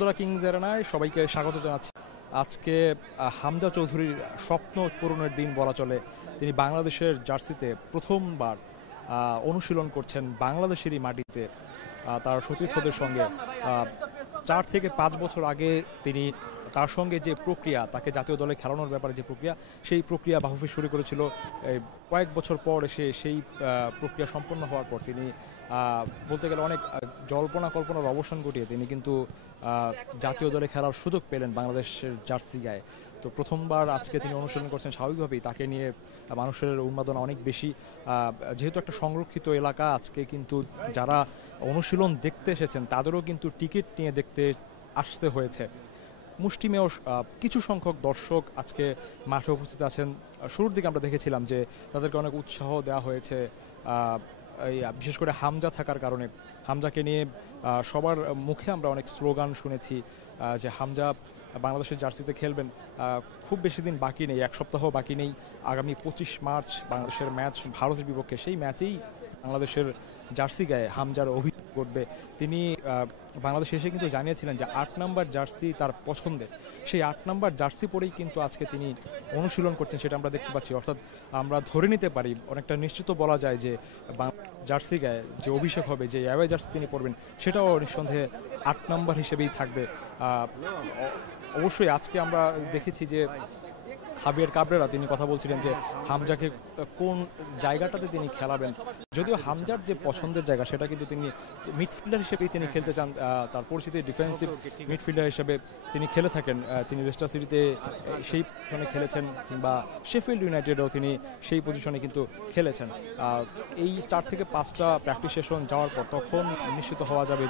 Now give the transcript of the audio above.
বন্ধুরা, কিংস এরেনায় সবাইকে স্বাগত জানাচ্ছি। আজকে হামজা চৌধুরীর স্বপ্ন পূরণের দিন বলা চলে। তিনি বাংলাদেশের জার্সিতে প্রথমবার অনুশীলন করছেন বাংলাদেশেরই মাটিতে তার সতীর্থদের সঙ্গে। 4 থেকে 5 বছর আগে তিনি তার সঙ্গে যে প্রক্রিয়া, তাকে জাতীয় দলে খেলানোর ব্যাপারে যে প্রক্রিয়া, সেই প্রক্রিয়া বাফুফে শুরু করেছিল। কয়েক বছর পর এসে সেই প্রক্রিয়া সম্পন্ন হওয়ার পর তিনি বলতে গেলে অনেক জল্পনা কল্পনার অবসান ঘটিয়ে তিনি কিন্তু জাতীয় দলে খেলার সুযোগ পেলেন বাংলাদেশের জার্সি গায়ে। তো প্রথমবার আজকে তিনি অনুশীলন করছেন। স্বাভাবিকভাবেই তাকে নিয়ে মানুষের উন্মাদনা অনেক বেশি। যেহেতু একটা সংরক্ষিত এলাকা, আজকে কিন্তু যারা অনুশীলন দেখতে এসেছেন তাদেরও কিন্তু টিকিট নিয়ে দেখতে আসতে হয়েছে। মুষ্টিমেয় কিছু সংখ্যক দর্শক আজকে মাঠে উপস্থিত আছেন। শুরুর দিকে আমরা দেখেছিলাম যে তাদেরকে অনেক উৎসাহ দেওয়া হয়েছে, বিশেষ করে হামজা থাকার কারণে। হামজাকে নিয়ে সবার মুখে আমরা অনেক স্লোগান শুনেছি যে হামজা বাংলাদেশের জার্সিতে খেলবেন। খুব বেশি দিন বাকি নেই, 1 সপ্তাহ বাকি নেই। আগামী 25 মার্চ বাংলাদেশের ম্যাচ ভারতের বিপক্ষে। সেই ম্যাচেই বাংলাদেশের জার্সি গায়ে হামজার অভিযোগ ঘটবে। তিনি বাংলাদেশে এসে কিন্তু জানিয়েছিলেন যে 8 নম্বর জার্সি তার পছন্দের। সেই 8 নম্বর জার্সি পরেই কিন্তু আজকে তিনি অনুশীলন করছেন, সেটা আমরা দেখতে পাচ্ছি। অর্থাৎ আমরা ধরে নিতে পারি, অনেকটা নিশ্চিত বলা যায় যে জার্সি গায়ে যে অভিষেক হবে, যে অ্যাওয়ে জার্সি তিনি পরবেন, সেটাও নিঃসন্দেহে 8 নম্বর হিসেবেই থাকবে। অবশ্যই আজকে আমরা দেখেছি যে হাবিয়ার কাবরেরা তিনি কথা বলছিলেন যে হামজাকে কোন জায়গাটাতে তিনি খেলাবেন। যদিও হামজার যে পছন্দের জায়গা সেটা কিন্তু তিনি মিডফিল্ডার হিসেবেই তিনি খেলতে চান। তার পরিচিতি ডিফেন্সিভ মিডফিল্ডার হিসেবে তিনি খেলে থাকেন। তিনি লেস্টার সিটিতে সেই পজিশনে খেলেছেন, কিংবা শেফিল্ড ইউনাইটেডেও তিনি সেই পজিশনে কিন্তু খেলেছেন। এই 4 থেকে 5টা প্র্যাকটিস সেশন যাওয়ার পর তখন নিশ্চিত হওয়া যাবে